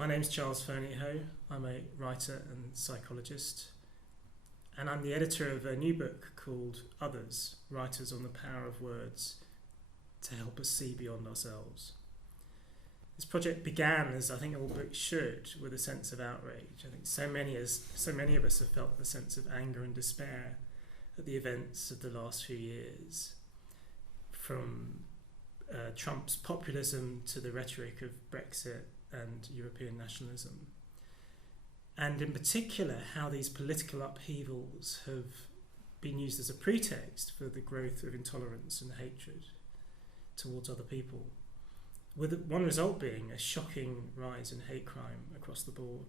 My name's Charles Fernyhough. I'm a writer and psychologist, and I'm the editor of a new book called Others, Writers on the Power of Words to Help Us See Beyond Ourselves. This project began, as I think all books should, with a sense of outrage. I think so many of us have felt a sense of anger and despair at the events of the last few years, from Trump's populism to the rhetoric of Brexit and European nationalism, and in particular how these political upheavals have been used as a pretext for the growth of intolerance and hatred towards other people, with one result being a shocking rise in hate crime across the board.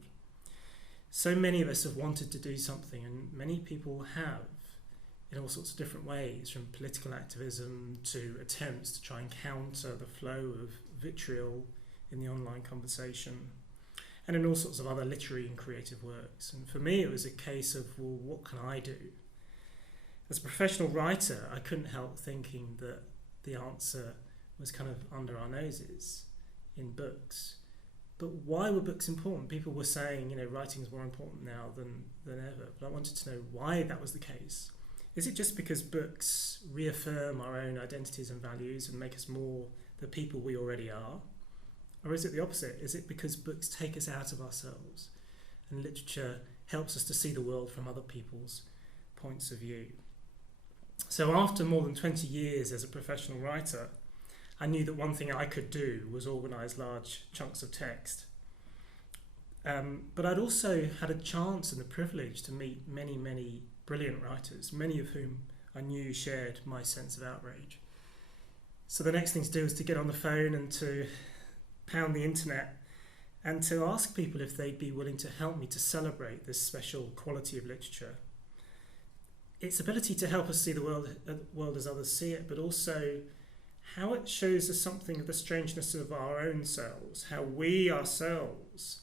So many of us have wanted to do something, and many people have, in all sorts of different ways, from political activism to attempts to try and counter the flow of vitriol in the online conversation, and in all sorts of other literary and creative works. And for me, it was a case of, well, what can I do? As a professional writer, I couldn't help thinking that the answer was kind of under our noses in books. But why were books important? People were saying, writing is more important now than ever. But I wanted to know why that was the case. Is it just because books reaffirm our own identities and values and make us more the people we already are? Or is it the opposite? Is it because books take us out of ourselves and literature helps us to see the world from other people's points of view? So after more than 20 years as a professional writer, I knew that one thing I could do was organise large chunks of text. But I'd also had a chance and the privilege to meet many, many brilliant writers, many of whom I knew shared my sense of outrage. So the next thing to do was to get on the phone and to pound the internet and to ask people if they'd be willing to help me to celebrate this special quality of literature. Its ability to help us see the world as others see it, but also how it shows us something of the strangeness of our own selves, how we ourselves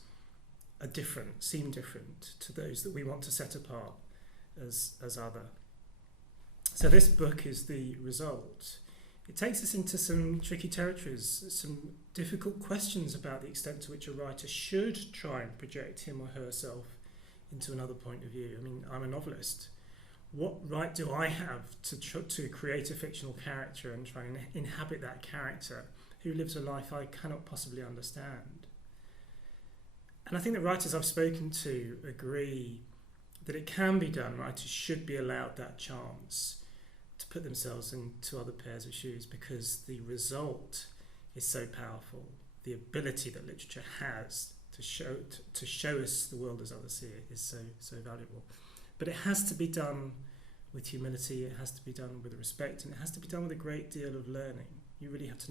are different, seem different to those that we want to set apart as other. So this book is the result. It takes us into some tricky territories, some difficult questions about the extent to which a writer should try and project him or herself into another point of view. I mean, I'm a novelist. What right do I have to create a fictional character and try and inhabit that character who lives a life I cannot possibly understand? And I think that writers I've spoken to agree that it can be done. Writers should be allowed that chance to put themselves into other pairs of shoes, because the result is so powerful. The ability that literature has to show us the world as others see it is so valuable. But it has to be done with humility, it has to be done with respect, and it has to be done with a great deal of learning. You really have to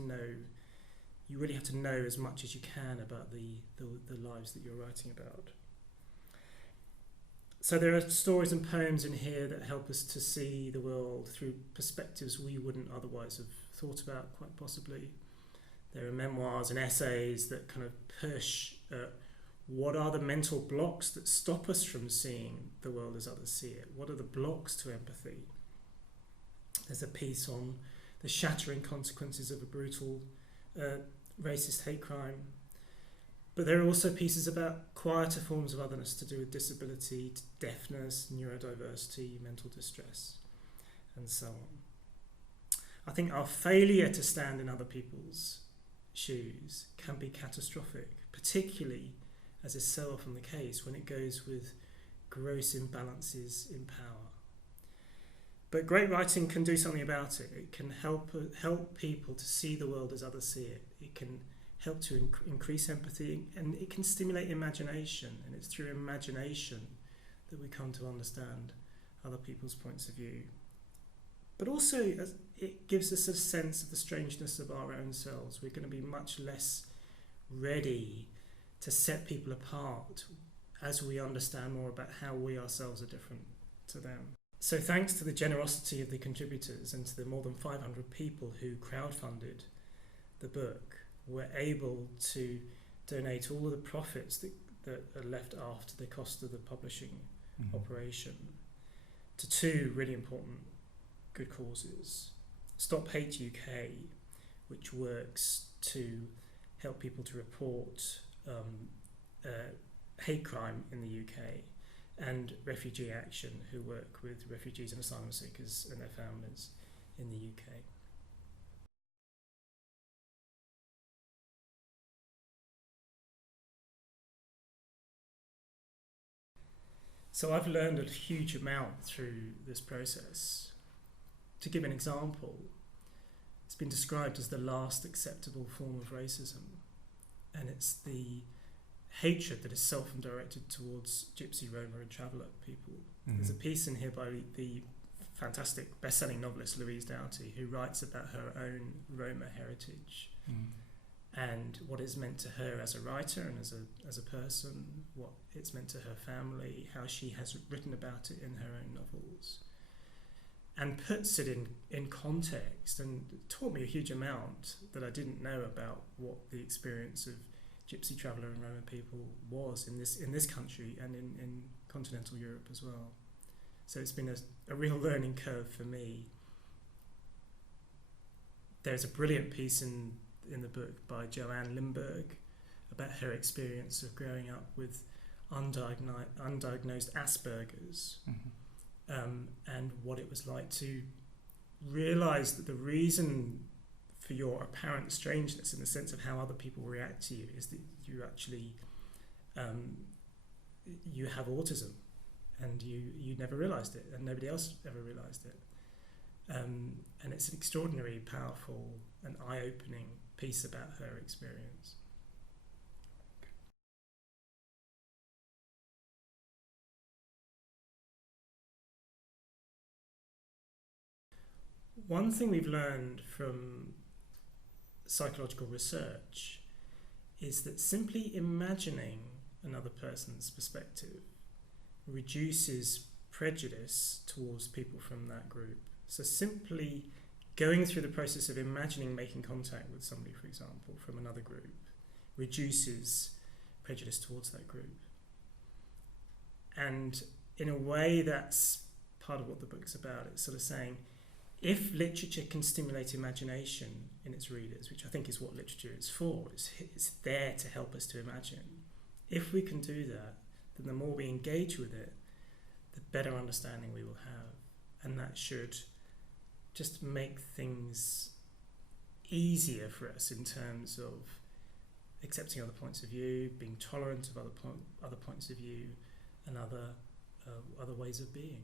know as much as you can about the lives that you're writing about. So there are stories and poems in here that help us to see the world through perspectives we wouldn't otherwise have thought about, quite possibly. There are memoirs and essays that kind of push what are the mental blocks that stop us from seeing the world as others see it? What are the blocks to empathy? There's a piece on the shattering consequences of a brutal racist hate crime. But there are also pieces about quieter forms of otherness to do with disability, deafness, neurodiversity, mental distress, and so on. I think our failure to stand in other people's shoes can be catastrophic, particularly, as is so often the case, when it goes with gross imbalances in power. But great writing can do something about it. It can help people to see the world as others see it. It can help to increase empathy, and it can stimulate imagination, and it's through imagination that we come to understand other people's points of view. But also it gives us a sense of the strangeness of our own selves. We're going to be much less ready to set people apart as we understand more about how we ourselves are different to them. So thanks to the generosity of the contributors and to the more than 500 people who crowdfunded the book, we're able to donate all of the profits that are left after the cost of the publishing operation to two really important good causes. Stop Hate UK, which works to help people to report hate crime in the UK, and Refugee Action, who work with refugees and asylum seekers and their families in the UK. So I've learned a huge amount through this process. To give an example, it's been described as the last acceptable form of racism, and it's the hatred that is self-directed towards Gypsy, Roma and Traveller people. Mm-hmm. There's a piece in here by the fantastic best-selling novelist Louise Doughty, who writes about her own Roma heritage and what it's meant to her as a writer and as a person, what it's meant to her family, how she has written about it in her own novels, and puts it in context, and taught me a huge amount that I didn't know about what the experience of Gypsy, Traveller and Roma people was in this country and in continental Europe as well. So it's been a real learning curve for me. There's a brilliant piece in the book by Joanne Limburg about her experience of growing up with undiagnosed Asperger's, and what it was like to realise that the reason for your apparent strangeness in the sense of how other people react to you is that you actually you have autism, and you never realised it, and nobody else ever realised it. And it's an extraordinary, powerful and eye-opening piece about her experience. One thing we've learned from psychological research is that simply imagining another person's perspective reduces prejudice towards people from that group. So simply going through the process of imagining making contact with somebody, for example, from another group, reduces prejudice towards that group. And in a way, that's part of what the book's about. It's sort of saying, if literature can stimulate imagination in its readers, which I think is what literature is for, it's there to help us to imagine. If we can do that, then the more we engage with it, the better understanding we will have. And that should just make things easier for us in terms of accepting other points of view, being tolerant of other points of view, and other ways of being.